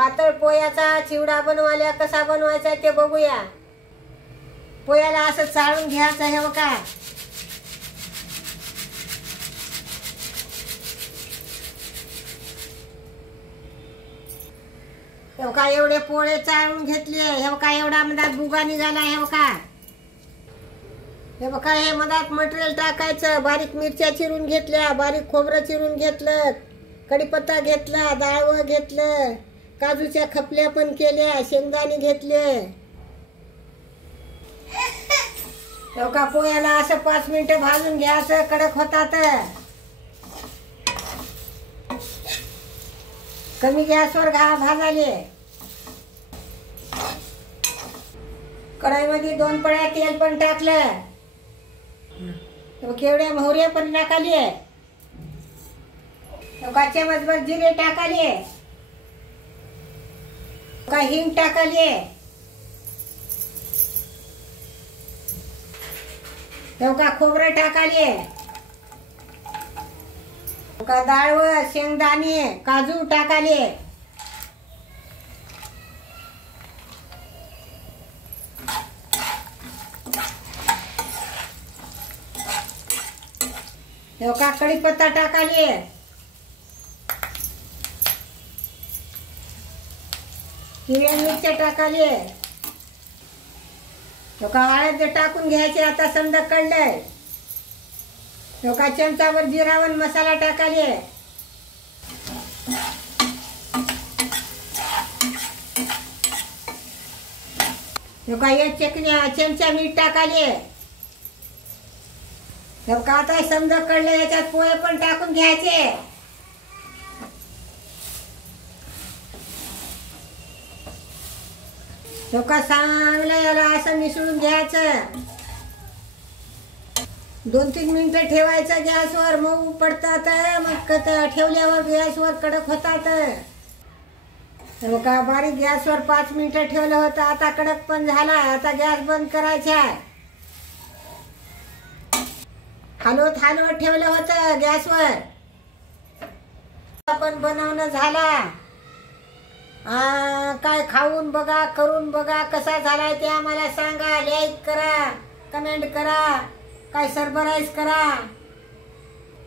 पातळ पोह्याचा चिवडा बनवायला कसा बनवायचा ते बघूया। पोह्याला असं चाळून घ्यायचं हे बघा। हे बघा एवढे पोळे चाळून घेतले। हे बघा एवढा मधात बुगा निघाला। हे बघा हे बघा हे मधात मटेरियल टाकायचं। बारीक मिरच्या चिरून घेतल्या, बारीक खोबरं चिरून घेतलं, कढीपत्ता घेतला, डाळवं घेतलं, काजूच्या खपल्या पण केल्या, शेंगदाणे घेतले। हे बघा पोह्याला असं 5 मिनिटं भाजून घ्यायचं, कडक होतात। कमी गॅसवर भाजाले। कढईमध्ये 2 पळ्या तेल पण टाकलं। केवढ्या मोहऱ्या पण टाकाले। चमचभर जिरे टाकाले, हिंग टाकाले, खोबरं टाकाले, डाळवं, शेंगदाणे, काजू टाकाले, कढीपत्ता टाकाले, हिरव्या मिरच्या टाकाले, हळद टाकून घ्यायचे। आता समजा कळलंय। चमचाभर जिरावण मसाला टाकाले, एक चमचा मीठ टाकाले। आता समजा कळलं, याच्यात पोहे पण टाकून घ्यायचे। चांगलं याला असं मिसळून घ्यायचं। 2-3 मिनिटं ठेवायचं गॅसवर, मऊ पडतात। मग ठेवल्यावर गॅसवर कडक होतात। बारीक गॅसवर 5 मिनिटं ठेवलं होतं, आता कडक पण झाला। आता गॅस बंद करायचा। हलवत ठेवलं होतं गॅसवर। आपण बनवणं झाला। काय खाऊन बघा, करून बघा, कसा झालाय ते आम्हाला सांगा। लाईक करा, कमेंट करा, काय सबस्क्राइब करा।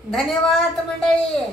धन्यवाद मंडळी।